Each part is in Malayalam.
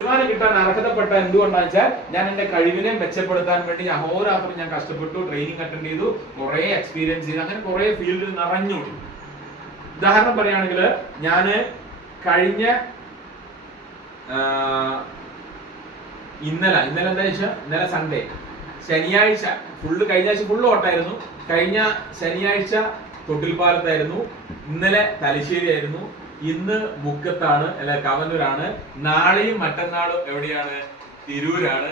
വരുമാനം കിട്ടാൻ അർഹതപ്പെട്ട എന്തുകൊണ്ടാണെന്ന് വെച്ചാൽ ഞാൻ എന്റെ കഴിവിനെ മെച്ചപ്പെടുത്താൻ വേണ്ടി അഹോരാത്രം ഞാൻ കഷ്ടപ്പെട്ടു, ട്രെയിനിങ് അറ്റൻഡ് ചെയ്തു, കുറെ എക്സ്പീരിയൻസ് ചെയ്തു, അങ്ങനെ കുറെ ഫീൽഡിൽ നിറഞ്ഞു. ഉദാഹരണം പറയുകയാണെങ്കിൽ ഞാന് കഴിഞ്ഞ ഇന്നലെ എന്താ വെച്ചാൽ ഇന്നലെ സൺഡേ, ശനിയാഴ്ച കഴിഞ്ഞ ആഴ്ച ഫുള്ള് ഓട്ടായിരുന്നു. കഴിഞ്ഞ ശനിയാഴ്ച തൊട്ടിൽപ്പാലത്തായിരുന്നു, ഇന്നലെ തലശ്ശേരി ആയിരുന്നു, ഇന്ന് മുക്കത്താണ് അല്ല കവന്നൂരാണ്, നാളെയും മറ്റന്നാളും എവിടെയാണ്? തിരൂരാണ്.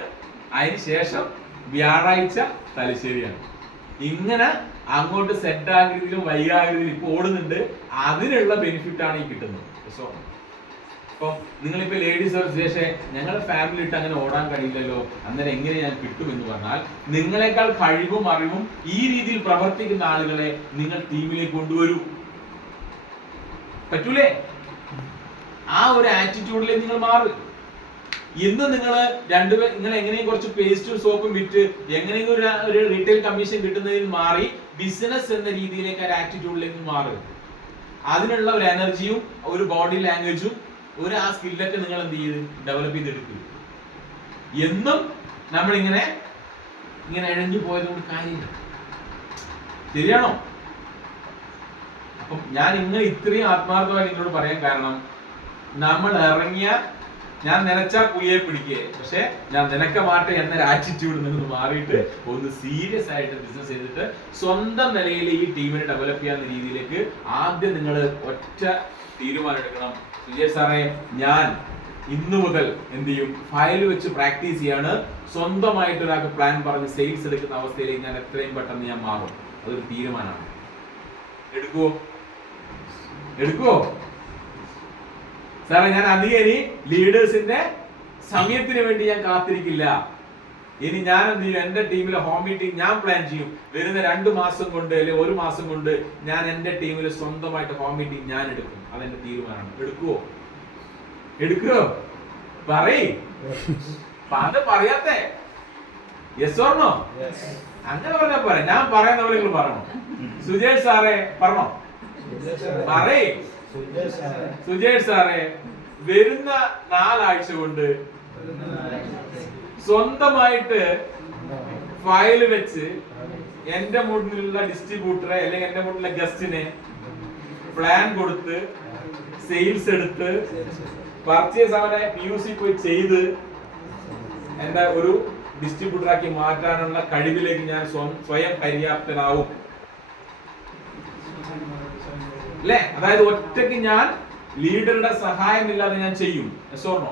അതിന് ശേഷം വ്യാഴാഴ്ച തലശ്ശേരിയാണ്. ഇങ്ങനെ അങ്ങോട്ട് സെറ്റ് ആകൃതിയിലും വൈകാകൃതിയിലും ഇപ്പൊ ഓടുന്നുണ്ട്. അതിനുള്ള ബെനിഫിറ്റ് ആണ് ഈ കിട്ടുന്നത്. സോ ഇപ്പൊ നിങ്ങളിപ്പോ ലേഡീസ് ശേഷം ഞങ്ങളുടെ ഫാമിലി ഇട്ട് അങ്ങനെ ഓടാൻ കഴിയില്ലല്ലോ, അന്നേരം എങ്ങനെ ഞാൻ കിട്ടുമെന്ന് പറഞ്ഞാൽ നിങ്ങളെക്കാൾ കഴിവും അറിവും ഈ രീതിയിൽ പ്രവർത്തിക്കുന്ന ആളുകളെ നിങ്ങൾ ടീമിലേക്ക് കൊണ്ടുവരൂ. പറ്റൂലേ? ആ ഒരു ആറ്റിറ്റ്യൂഡിലേക്ക് നിങ്ങൾ മാറും. ഇന്ന് നിങ്ങൾ എങ്ങനെയും കുറച്ച് പേസ്റ്റും സോപ്പും വിറ്റ് എങ്ങനെയും ഒരു റീറ്റെയിൽ കമ്മീഷൻ കിട്ടുന്നതിൽ മാറി ബിസിനസ് എന്ന രീതിയിലേക്ക് ഒരു ആറ്റിറ്റ്യൂഡിലേക്ക് മാറും. അതിനുള്ള ഒരു എനർജിയും ഒരു ബോഡി ലാംഗ്വേജും ആ സ്കില്ലൊക്കെ നിങ്ങൾ എന്ത് ചെയ്ത് ഡെവലപ്പ് ചെയ്തെടുക്കും. എന്നും നമ്മൾ ഇങ്ങനെ ഇഴഞ്ഞു പോയതുകൊണ്ട് കാര്യമില്ല. ശരിയാണോ? അപ്പം ഞാൻ ഇത്രയും ആത്മാർത്ഥമായി നിങ്ങളോട് പറയാൻ കാരണം, നമ്മൾ ഇറങ്ങിയ ഞാൻ നനച്ചാ പുലിയെ പിടിക്കേ, പക്ഷെ ഞാൻ നിനക്ക മാട്ടെ എന്നൊരു ആറ്റിറ്റ്യൂഡ് നിങ്ങൾ മാറിയിട്ട് ഒന്ന് സീരിയസ് ആയിട്ട് ബിസിനസ് ചെയ്തിട്ട് സ്വന്തം നിലയിൽ ഈ ടീമിനെ ഡെവലപ്പ് ചെയ്യാവുന്ന രീതിയിലേക്ക് ആദ്യം നിങ്ങൾ ഒറ്റ തീരുമാനം എടുക്കണം. സുജയ് സാറേ, ഞാൻ ഇന്നു മുതൽ എന്ത് ചെയ്യും? ഫയൽ വെച്ച് പ്രാക്ടീസ് ചെയ്യാണ്. സ്വന്തമായിട്ട് ഒരാൾക്ക് പ്ലാൻ പറഞ്ഞ് സെയിൽസ് എടുക്കുന്ന അവസ്ഥയിലേക്ക് ഞാൻ എത്രയും പെട്ടെന്ന് ഞാൻ മാറും. അതൊരു തീരുമാനമാണ്. എടുക്കുവോ സാറേ? ഞാൻ അധികം ഇനി ലീഡേഴ്സിന്റെ സമയത്തിന് വേണ്ടി ഞാൻ കാത്തിരിക്കില്ല. ഇനി ഞാൻ എന്ത് ചെയ്യും? എന്റെ ടീമിലെ ഹോം മീറ്റിംഗ് ഞാൻ പ്ലാൻ ചെയ്യും. വരുന്ന 2 മാസം കൊണ്ട് അല്ലെങ്കിൽ 1 മാസം കൊണ്ട് ഞാൻ എന്റെ ടീമിൽ സ്വന്തമായിട്ട് ഹോം മീറ്റിംഗ് ഞാൻ എടുക്കും. അതെന്റെ തീരുമാനമാണ്. എടുക്കുവോ? പറയ്. അത് പറയാത്തേ യെസ് ഓർ നോ? അങ്ങനെ പറഞ്ഞാ പോരാ. ഞാൻ പറയുന്ന പോലെ നിങ്ങൾ പറയണം. സുജയ് സാറേ പറഞ്ഞോ? പറയ്. സുജയ് സാറേ, വരുന്ന 4 ആഴ്ച കൊണ്ട് സ്വന്തമായിട്ട് ഫയൽ വെച്ച് എന്റെ മുന്നിലുള്ള ഡിസ്ട്രിബ്യൂട്ടറെ അല്ലെങ്കിൽ എന്റെ മുന്നിലുള്ള ഗസ്റ്റിനെ പ്ലാൻ കൊടുത്ത് സെയിൽസ് എടുത്ത് പർച്ചേസ് അവനെ PUC പോയി ചെയ്ത് എന്റെ ഒരു ഡിസ്ട്രിബ്യൂട്ടറാക്കി മാറ്റാനുള്ള കഴിവിലേക്ക് ഞാൻ സ്വയം പര്യാപ്തനാവും. അല്ലേ? അതായത് ഒറ്റയ്ക്ക് ഞാൻ ലീഡറുടെ സഹായമില്ലാതെ ഞാൻ ചെയ്യും. Yes or no?